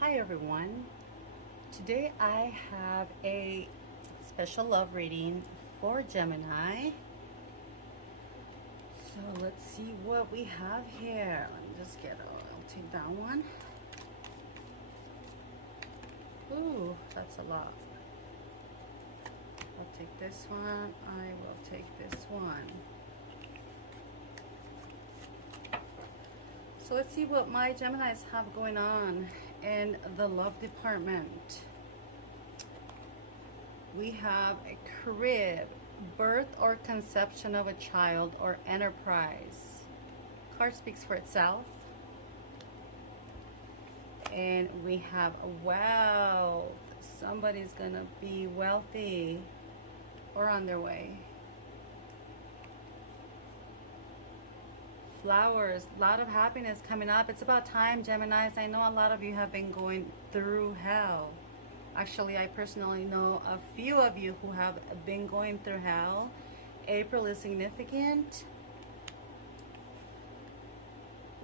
Hi everyone. Today I have a special love reading for Gemini. So let's see what we have here. Let me just I'll take that one. Ooh, that's a lot. I'll take this one. I will take this one. So let's see what my Geminis have going on in the love department. We have a crib, birth or conception of a child, or enterprise. Card speaks for itself. And we have wealth. Somebody's gonna be wealthy or on their way. Flowers, a lot of happiness coming up. It's about time, Geminis. I know a lot of you have been going through hell. Actually, I personally know a few of you who have been going through hell. April is significant.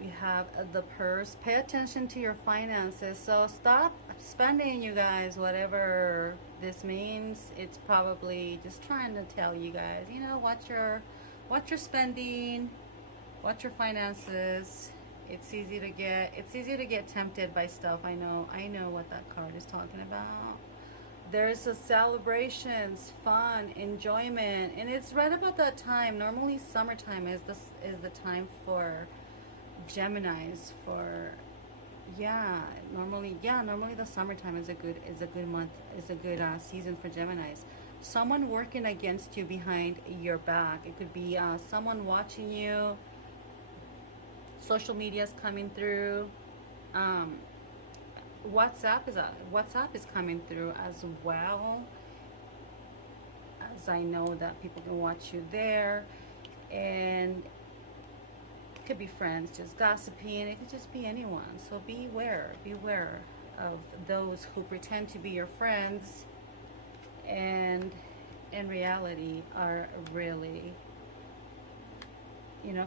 We have the purse. Pay attention to your finances. So stop spending, you guys, whatever this means. It's probably just trying to tell you guys, watch your spending, watch your finances. It's easy to get tempted by stuff. I know what that card is talking about. There's a celebrations, fun, enjoyment, and it's right about that time. Normally summertime is the time for Geminis for normally the summertime is a good month, is a good season for Geminis. Someone working against you behind your back. It could be someone watching you. Social media is coming through. WhatsApp is coming through as well, as I know that people can watch you there. And it could be friends just gossiping. It could just be anyone. So beware of those who pretend to be your friends and in reality are really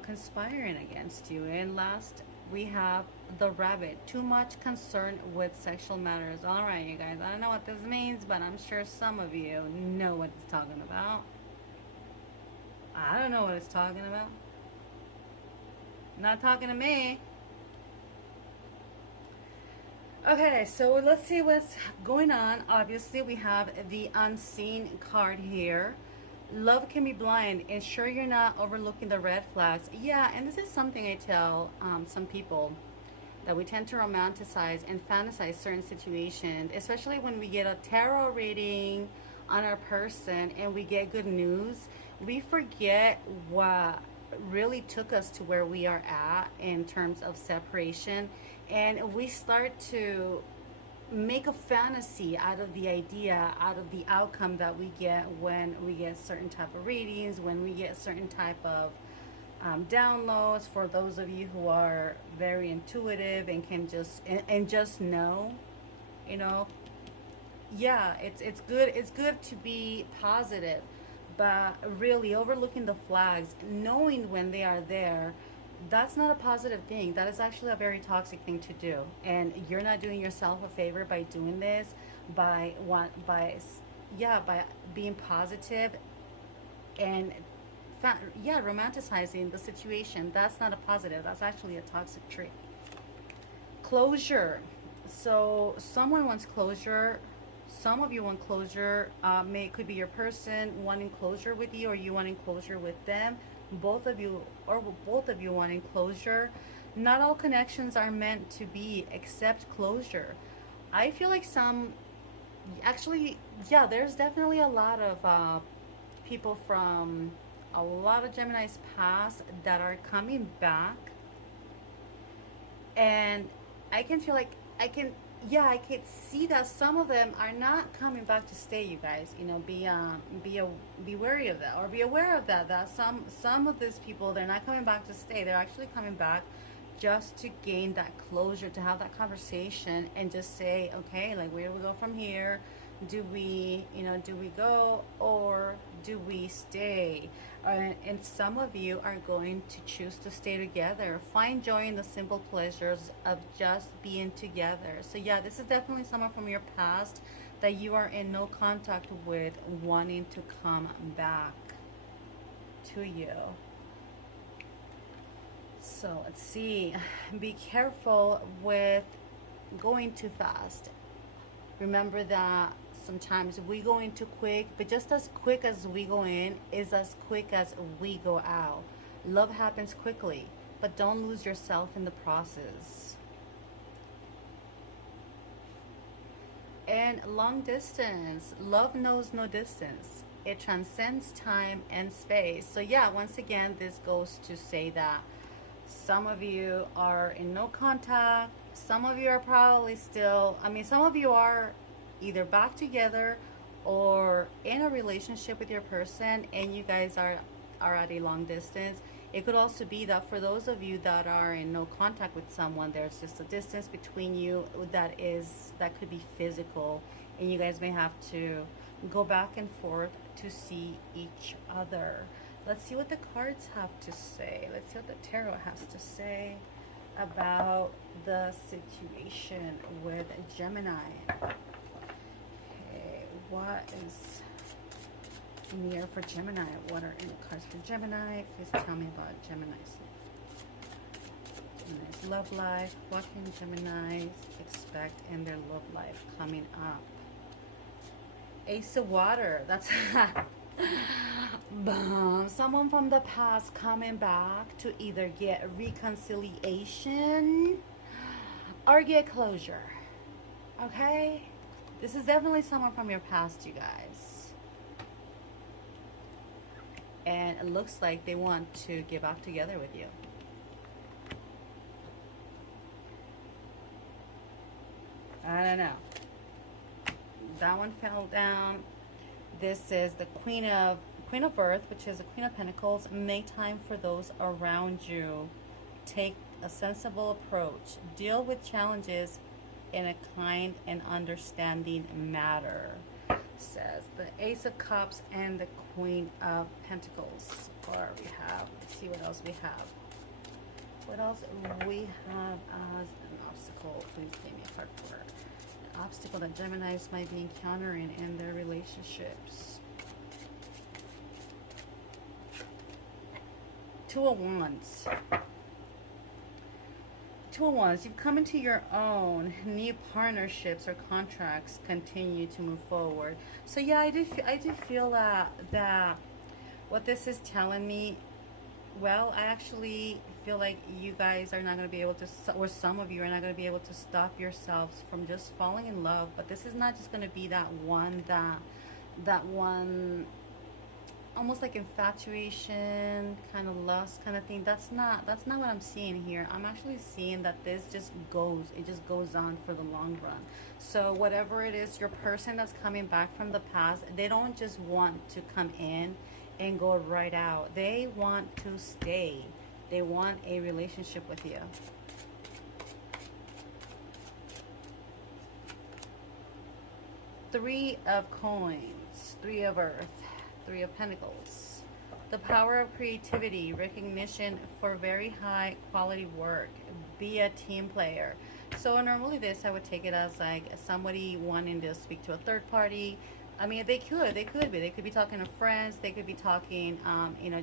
conspiring against you. And last, we have the rabbit. Too much concern with sexual matters. All right, you guys, I don't know what this means, but I'm sure some of you know what it's talking about. I don't know what it's talking about. Not talking to me. Okay, so let's see what's going on. Obviously, we have the unseen card here. Love can be blind. Ensure you're not overlooking the red flags. Yeah, and this is something I tell some people, that we tend to romanticize and fantasize certain situations, especially when we get a tarot reading on our person and we get good news. We forget what really took us to where we are at in terms of separation, and we start to make a fantasy out of the idea, out of the outcome that we get when we get certain type of readings, when we get certain type of downloads. For those of you who are very intuitive and can just know, yeah, it's good to be positive, but really overlooking the flags, knowing when they are there, that's not a positive thing. That is actually a very toxic thing to do, and you're not doing yourself a favor by doing this, by being positive and romanticizing the situation. That's not a positive. That's actually a toxic trait. Closure. So someone wants closure. Some of you want closure. Could be your person wanting closure with you, or you wanting closure with them. Both of you wanting closure. Not all connections are meant to be except closure. I feel like there's definitely a lot of people from a lot of Gemini's past that are coming back, and I can feel like I can see that some of them are not coming back to stay. You guys, be wary of that, or be aware of that. That some of these people, they're not coming back to stay. They're actually coming back just to gain that closure, to have that conversation and just say, okay, like, where do we go from here? Do we, do we go or do we stay? And some of you are going to choose to stay together. Find joy in the simple pleasures of just being together. So yeah, this is definitely someone from your past that you are in no contact with, wanting to come back to you. So let's see. Be careful with going too fast. Remember that sometimes we go in too quick, but just as quick as we go in is as quick as we go out. Love happens quickly, but don't lose yourself in the process. And long distance, love knows no distance. It transcends time and space. So yeah, once again, this goes to say that some of you are in no contact. Some of you are probably still, some of you are either back together or in a relationship with your person and you guys are at a long distance. It could also be that for those of you that are in no contact with someone, there's just a distance between you that could be physical, and you guys may have to go back and forth to see each other. Let's see what the cards have to say. Let's see what the tarot has to say about the situation with Gemini. Okay, what is near for Gemini? What are in the cards for Gemini? Please tell me about Gemini's love life. What can Geminis expect in their love life coming up? Ace of Water. That's boom. Someone from the past coming back to either get reconciliation or get closure. Okay? This is definitely someone from your past, you guys. And it looks like they want to get back together with you. I don't know. That one fell down. This is the Queen of Earth, which is the Queen of Pentacles. Make time for those around you. Take a sensible approach. Deal with challenges in a kind and understanding manner. Says the Ace of Cups and the Queen of Pentacles. Or we have, let's see what else we have. What else we have as an obstacle? Please give me a card for an obstacle that Geminis might be encountering in their relationships. Two of Wands. Two of Wands. You've come into your own. New partnerships or contracts continue to move forward. So yeah, I do feel that what this is telling me, well, I actually feel like you guys are not going to be able to, or some of you are not going to be able to stop yourselves from just falling in love. But this is not just going to be that one almost like infatuation, kind of lust kind of thing. That's not what I'm seeing here. I'm actually seeing that this just goes on for the long run. So whatever it is, your person that's coming back from the past, they don't just want to come in and go right out. They want to stay. They want a relationship with you. Three of Coins, Three of Earth, Three of Pentacles. The power of creativity, recognition for very high quality work. Be a team player. So normally this, I would take it as like somebody wanting to speak to a third party. I mean, they could be talking to friends. They could be talking,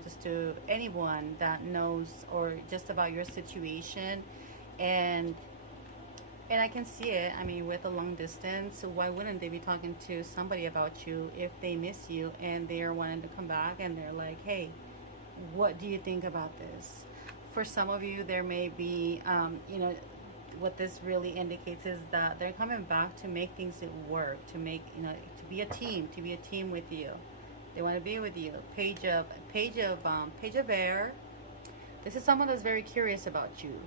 just to anyone that knows or just about your situation. And I can see it. I mean, with a long distance, why wouldn't they be talking to somebody about you if they miss you and they're wanting to come back and they're like, hey, what do you think about this? For some of you, there may be, what this really indicates is that they're coming back to make things work, to make, to be a team with you. They want to be with you. Page of Air. This is someone that's very curious about you.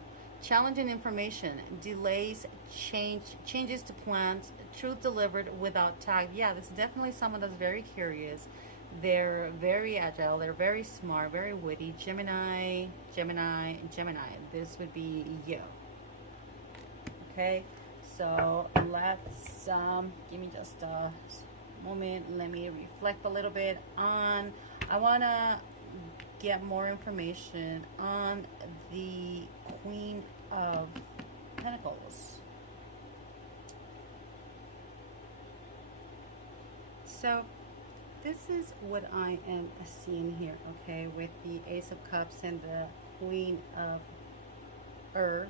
Challenging information, delays, changes to plans, truth delivered without tag. Yeah, this is definitely someone that's very curious. They're very agile. They're very smart, very witty. Gemini. This would be you. Okay, So let's give me just a moment. Let me reflect a little bit on. I want to get more information on the Queen of Pentacles. So this is what I am seeing here, okay, with the Ace of Cups and the Queen of Earth.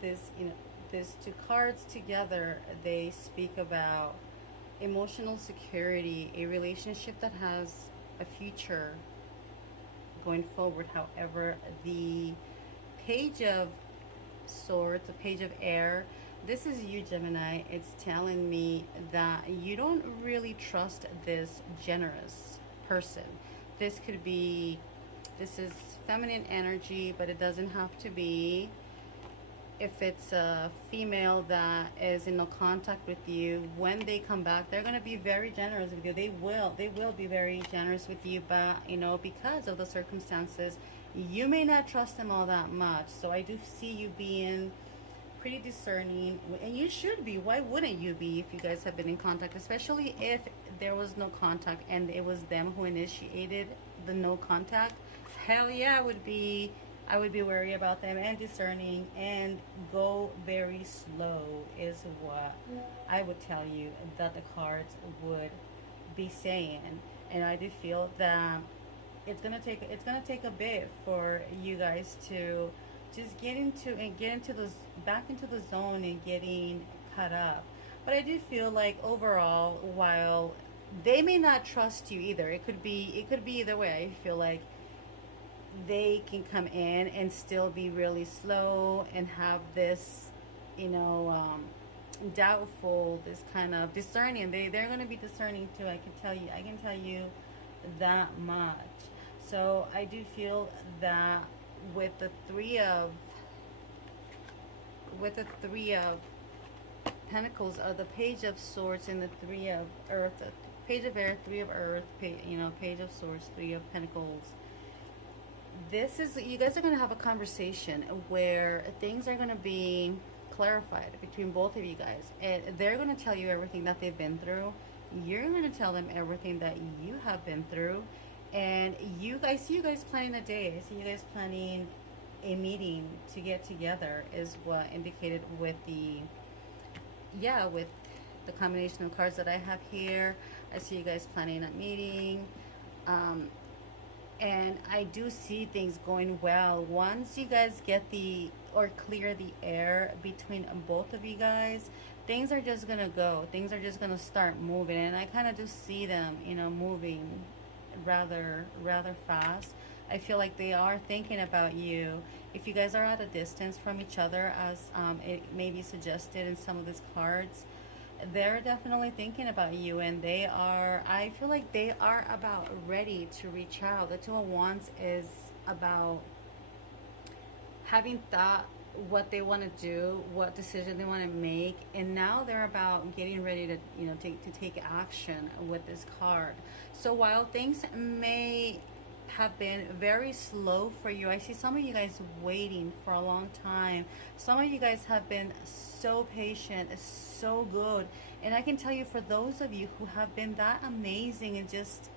This, you know, these two cards together, they speak about emotional security, a relationship that has a future going forward. However, the Page of Swords, the Page of Air, this is you, Gemini. It's telling me that you don't really trust this generous person. This could be, this is feminine energy, but it doesn't have to be. If it's a female that is in no contact with you, when they come back, they're going to be very generous with you. They will be very generous with you, but you know, because of the circumstances, you may not trust them all that much. So I do see you being pretty discerning, and you should be. Why wouldn't you be if you guys have been in contact, especially if there was no contact and it was them who initiated the no contact? Hell yeah, I would be wary about them and discerning, and go very slow is what I would tell you that the cards would be saying. And I do feel that it's gonna take a bit for you guys to just get into those, back into the zone and getting caught up. But I do feel like overall, while they may not trust you either, it could be either way. I feel like they can come in and still be really slow and have this, you know, doubtful, this kind of discerning. They're going to be discerning too. I can tell you that much. So I do feel that with the three of Pentacles, the Page of Swords, and the Three of Earth, Page of Air, Three of Earth, Page of Swords, Three of Pentacles. This is, you guys are going to have a conversation where things are going to be clarified between both of you guys, and they're going to tell you everything that they've been through. You're going to tell them everything that you have been through, and I see you guys planning a day. I see you guys planning a meeting to get together, is what indicated with with the combination of cards that I have here. I see you guys planning a meeting. And I do see things going well once you guys get or clear the air between both of you guys. Things are just gonna go. Things are just gonna start moving, and I kind of do see them, moving rather fast. I feel like they are thinking about you. If you guys are at a distance from each other, as it may be suggested in some of these cards, they're definitely thinking about you, and I feel like they are about ready to reach out. The Two of Wands is about having thought what they want to do, what decision they want to make, and now they're about getting ready to take action with this card. So while things may have been very slow for you, I see some of you guys waiting for a long time. Some of you guys have been so patient, so good, and I can tell you, for those of you who have been that amazing and just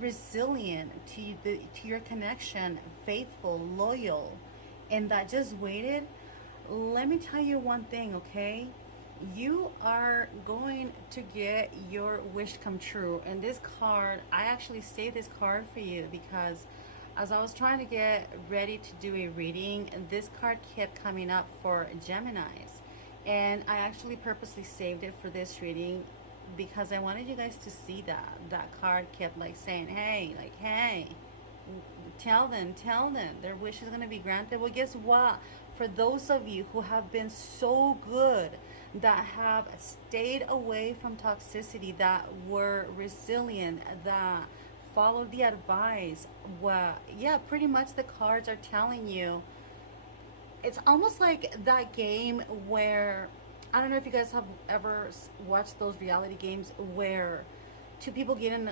resilient to your connection, faithful, loyal, and that just waited, let me tell you one thing, okay? You are going to get your wish come true. And this card, I actually saved this card for you because as I was trying to get ready to do a reading, this card kept coming up for Geminis. And I actually purposely saved it for this reading because I wanted you guys to see that card kept saying, hey, tell them their wish is going to be granted. Well, guess what? For those of you who have been so good, that have stayed away from toxicity, that were resilient, that followed the advice, pretty much the cards are telling you, it's almost like that game where, I don't know if you guys have ever watched those reality games where two people get in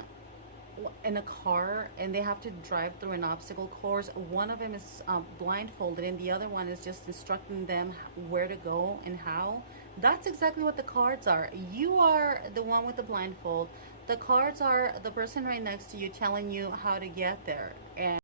in a car and they have to drive through an obstacle course. One of them is blindfolded and the other one is just instructing them where to go and how. That's exactly what the cards are. You are the one with the blindfold. The cards are the person right next to you telling you how to get there. And